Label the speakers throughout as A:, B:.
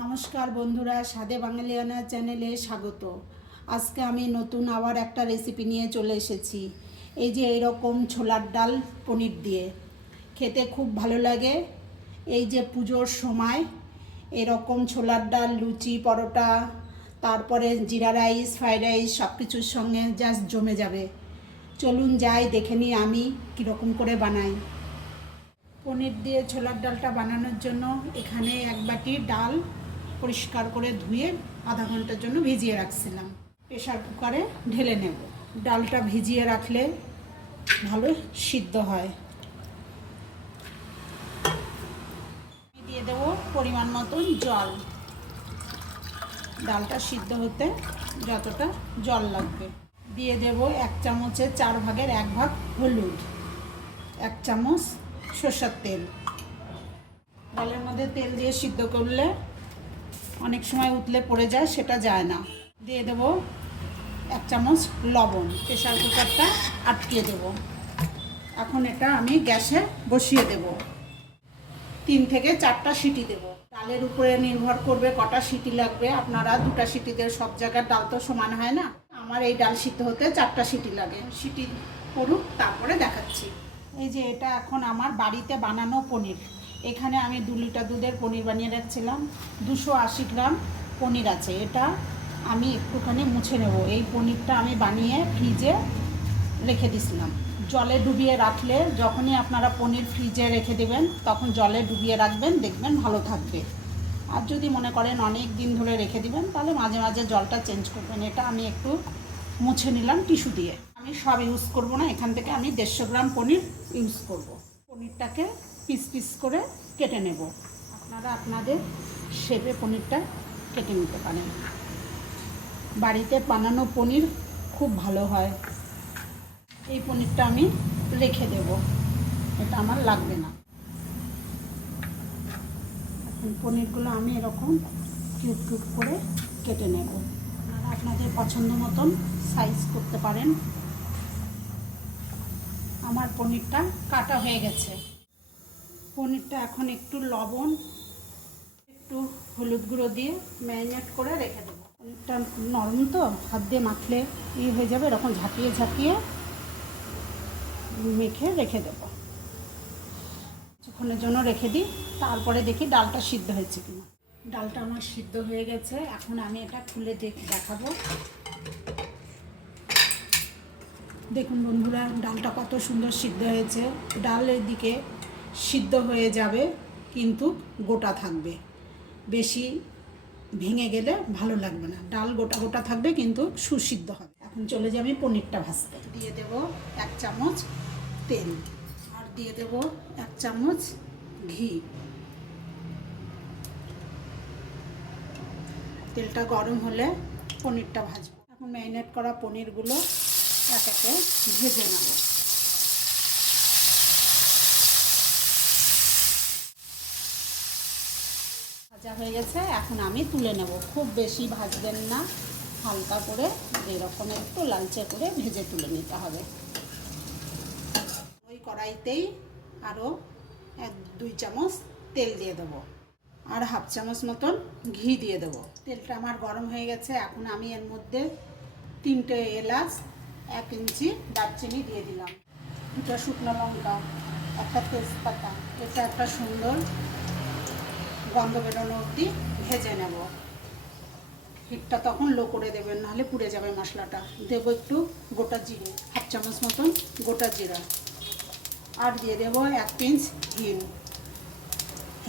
A: নমস্কার বন্ধুরা, সাদে বাঙালিয়ানা চ্যানেলে স্বাগত। আজকে আমি নতুন আবার একটা রেসিপি নিয়ে চলে এসেছি। এই যে এইরকম ছোলার ডাল পনির দিয়ে। খেতে খুব ভালো লাগে। এই যে পুজোর সময় এরকম ছোলার ডাল, লুচি, পরোটা, তারপরে জিরা রাইস, ফ্রাইড রাইস সব কিছুর সঙ্গে জাস্ট জমে যাবে। চলুন যাই, দেখে নিই আমি কীরকম করে বানাই। পনির দিয়ে ছোলার ডালটা বানানোর জন্য এখানে এক বাটি ডাল পরিষ্কার করে ধুয়ে আধা ঘণ্টার জন্য ভিজিয়ে রাখছিলাম। প্রেশার কুকারে ঢেলে নেব। ডালটা ভিজিয়ে রাখলে ভালো সিদ্ধ হয়। দিয়ে দেবো পরিমাণ মতন জল। ডালটা সিদ্ধ হতে যতটা জল লাগবে। দিয়ে দেব এক চামচের চার ভাগের এক ভাগ হলুদ, এক চামচ সর্ষের তেল। ডালের মধ্যে তেল দিয়ে সিদ্ধ করলে অনেক সময় উতলে পড়ে যায়, সেটা যায় না। দিয়ে দেবো এক চামচ লবণ প্রেশার কুকারটা আটকিয়ে দেবো। এখন এটা আমি গ্যাসে বসিয়ে দেব। তিন থেকে চারটা সিটি দেব। ডালের উপরে নির্ভর করবে কটা সিটি লাগবে। আপনারা দুটা সিটিতে সব জায়গার ডাল তো সমান হয় না। আমার এই ডাল সিদ্ধ হতে চারটা সিটি লাগে। সিটি করুক তারপরে দেখাচ্ছি। এই যে এটা এখন আমার বাড়িতে বানানো পনির। এখানে আমি দু লিটার দুধের পনির বানিয়ে রাখছিলাম। দুশো আশি গ্রাম পনির আছে। এটা আমি একটুখানি মুছে নেব। এই পনিরটা আমি বানিয়ে ফ্রিজে রেখে দিছিলাম জলে ডুবিয়ে রাখলে যখনই আপনারা পনির ফ্রিজে রেখে দেবেন, তখন জলে ডুবিয়ে রাখবেন, দেখবেন ভালো থাকবে। আর যদি মনে করেন অনেক দিন ধরে রেখে দিবেন, তাহলে মাঝে মাঝে জলটা চেঞ্জ করবেন। এটা আমি একটু মুছে নিলাম টিস্যু দিয়ে। আমি সব ইউজ করব না। এখান থেকে আমি দেড়শো গ্রাম পনির ইউজ করব। পনিরটাকে পিস পিস করে কেটে নেব। আপনারা আপনাদের শেপে পনিরটা কেটে নিতে পারেন। বাড়িতে বানানো পনির খুব ভালো হয়। এই পনিরটা আমি রেখে দেব। এটা আমার লাগবে না। পনিরগুলো আমি এরকম কিউব কিউব করে কেটে নেব। আপনারা আপনাদের পছন্দ মতন সাইজ করতে পারেন। আমার পনিরটা কাটা হয়ে গেছে। পনিরটা এখন একটু লবণ, একটু হলুদ গুঁড়ো দিয়ে ম্যারিনেট করে রেখে দেবো। পনিরটা নরম তো, হাত দিয়ে মাখলে ই হয়ে যাবে, এরকম ঝাঁপিয়ে ঝাঁপিয়ে মেখে রেখে দেবো। কিছুক্ষণের জন্য রেখে দিই, তারপরে দেখি ডালটা সিদ্ধ হয়েছে কিনা। ডালটা আমার সিদ্ধ হয়ে গেছে, এখন আমি এটা খুলে দেখ, দেখাবো। দেখুন বন্ধুরা, ডালটা কত সুন্দর সিদ্ধ হয়েছে। ডালের দিকে সিদ্ধ হয়ে যাবে, কিন্তু গোটা থাকবে। বেশি ভেঙে গেলে ভালো লাগবে না। ডাল গোটা গোটা থাকবে, কিন্তু সুসিদ্ধ হবে। এখন চলে যাবে পনিরটা ভাজতে। দিয়ে দেব এক চামচ তেল আর দিয়ে দেব এক চামচ ঘি। তেলটা গরম হলে পনিরটা ভাজবো। এখন ম্যারিনেট করা পনিরগুলো এক একে ভেজে নেব ভাজা হয়ে গেছে, এখন আমি তুলে নেব। খুব বেশি ভাজবেন না, হালকা করে এরকম একটু লালচে করে ভেজে তুলে নিতে হবে। ওই কড়াইতেই আরও এক, দুই চামচ তেল দিয়ে দেবো। আর হাফ চামচ মতন ঘি দিয়ে দেবো। তেলটা আমার গরম হয়ে গেছে, এখন আমি এর মধ্যে তিনটে এলাচ, এক ইঞ্চি দারচিনি দিয়ে দিলাম। দুটো শুকনো লঙ্কা, একটা তেজপাতা, এটা একটা সুন্দর গন্ধ বেরোনো অবধি ভেজে নেব। হিটটা তখন লো করে দেবেন, নাহলে পুড়ে যাবে মশলাটা। দেবো একটু গোটা জিরে হাফ চামচ মতন গোটা জিরা। আর দিয়ে দেবো এক পিঞ্চ হিং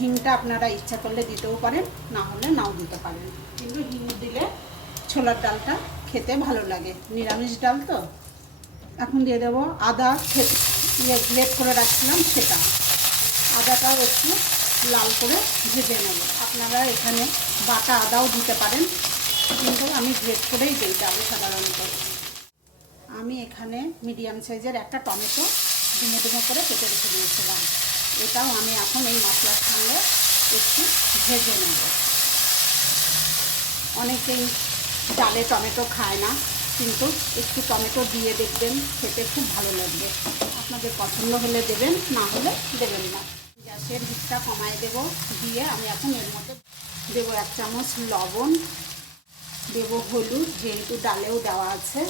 A: হিংটা আপনারা ইচ্ছা করলে দিতেও পারেন, না হলে নাও দিতে পারেন। কিন্তু হিং দিলে ছোলার ডালটা খেতে ভালো লাগে। নিরামিষ ডাল তো? এখন দিয়ে দেবো আদা ইয়ে গ্রেট করে রাখছিলাম সেটা। আদাটাও একটু লাল করে ভেজে নেব। আপনারা এখানে বাটা আদাও দিতে পারেন, কিন্তু আমি গ্রেট করেই দিই ডালে সাধারণত। আমি এখানে মিডিয়াম সাইজের একটা টমেটো ডুমো ডুমো করে কেটে রেখে দিয়েছিলাম। এটাও আমি এখন এই মশলার সঙ্গে একটু ভেজে নেব। অনেকেই ডালে টমেটো খায় না, কিন্তু একটু টমেটো দিয়ে দেখবেন খেতে খুব ভালো লাগবে। আপনাদের পছন্দ হলে দেবেন, না হলে দেবেন না। গ্যাসের হিটটা কমায় দেবো। দিয়ে আমি এখন এর মধ্যে দেবো এক চামচ লবণ, দেবো হলুদ, যেহেতু ডালেও দেওয়া আছে।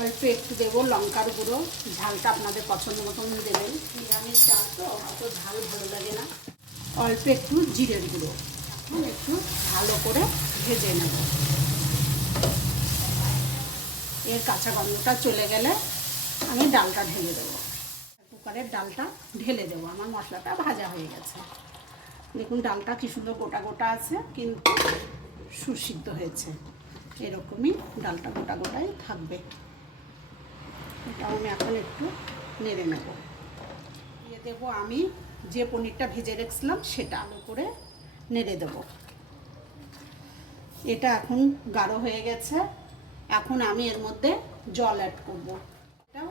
A: অল্প একটু দেবো লঙ্কার গুঁড়ো, ঝালটা আপনাদের পছন্দ মতন দেবেন। নিরামিষ চাল তো, অত ঝাল ভালো লাগে না। অল্প একটু জিরের গুঁড়ো। এখন একটু ভালো করে ভেজে নেব। এর কাঁচা গন্ধটা চলে গেলে আমি ডালটা ঢেলে দেবো। কুকারের ডালটা ঢেলে দেবো। আমার মশলাটা ভাজা হয়ে গেছে। দেখুন ডালটা কি সুন্দর গোটা গোটা আছে, কিন্তু সুসিদ্ধ হয়েছে। এরকমই ডালটা গোটা গোটাই থাকবে। এটাও আমি এখন একটু নেড়ে নেব। দিয়ে দেবো আমি যে পনিরটা ভেজে রেখেছিলাম, সেটা আলো করে নেড়ে দেব। এটা এখন গাঢ় হয়ে গেছে। এখন আমি এর মধ্যে জল অ্যাড করব। এটা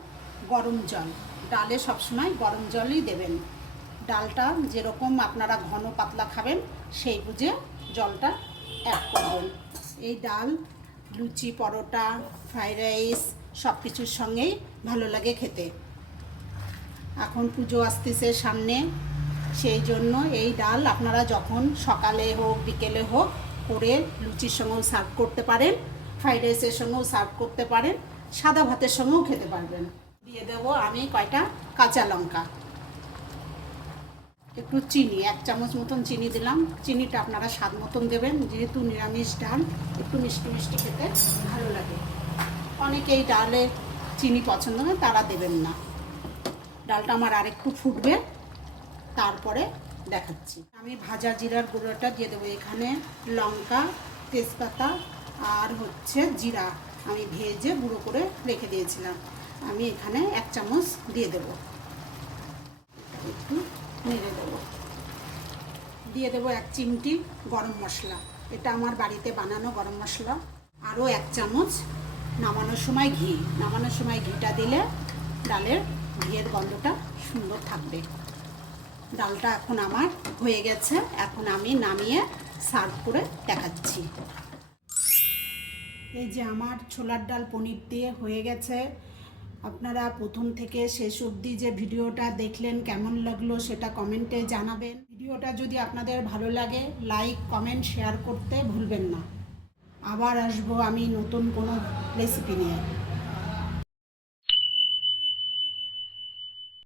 A: গরম জল। ডালে সবসময় গরম জলই দেবেন। ডালটা যেরকম আপনারা ঘন পাতলা খাবেন, সেই বুঝে জলটা অ্যাড করবেন এই ডাল, লুচি, পরোটা, ফ্রাইড রাইস সব কিছুর সঙ্গেই ভালো লাগে খেতে। এখন পুজো আসতেছে সামনে, সেই জন্য এই ডাল আপনারা যখন সকালে হোক, বিকেলে হোক করে লুচির সঙ্গেও সার্ভ করতে পারেন, ফ্রাইড রাইসের সঙ্গেও সার্ভ করতে পারেন, সাদা ভাতের সঙ্গেও খেতে পারবেন। দিয়ে দেবো আমি কয়টা? কাঁচা লঙ্কা। একটু চিনি, এক চামচ মতন চিনি দিলাম। চিনিটা আপনারা স্বাদ মতন দেবেন, যেহেতু নিরামিষ ডাল, একটু মিষ্টি মিষ্টি খেতে ভালো লাগে। অনেকেই ডালে চিনি পছন্দ না, তারা দেবেন না। ডালটা আমার আরেকটু ফুটবে, তারপরে দেখাচ্ছি। আমি ভাজা জিরার গুঁড়োটা দিয়ে দেবো এখানে লঙ্কা, তেজপাতা আর হচ্ছে জিরা। আমি ভেজে গুঁড়ো করে রেখে দিয়েছিলাম। আমি এখানে এক চামচ দিয়ে দেবো। একটু নেড়ে দেবো। দিয়ে দেবো এক চিমটি গরম মশলা। এটা আমার বাড়িতে বানানো গরম মশলা। আরও এক চামচ নামানোর সময় ঘি। নামানোর সময় ঘিটা দিলে ডালের ঘিয়ের গন্ধটা সুন্দর থাকবে। ডালটা এখন আমার হয়ে গেছে। এখন আমি নামিয়ে সার্ভ করে দেখাচ্ছি। এই যে আমার ছোলার ডাল পনির দিয়ে হয়ে গেছে। আপনারা প্রথম থেকে শেষ অবধি যে ভিডিওটা দেখলেন, কেমন লাগল সেটা কমেন্টে জানাবেন। ভিডিওটা যদি আপনাদের ভালো লাগে লাইক কমেন্ট শেয়ার করতে ভুলবেন না। আবার আসব আমি নতুন কোনো রেসিপি নিয়ে।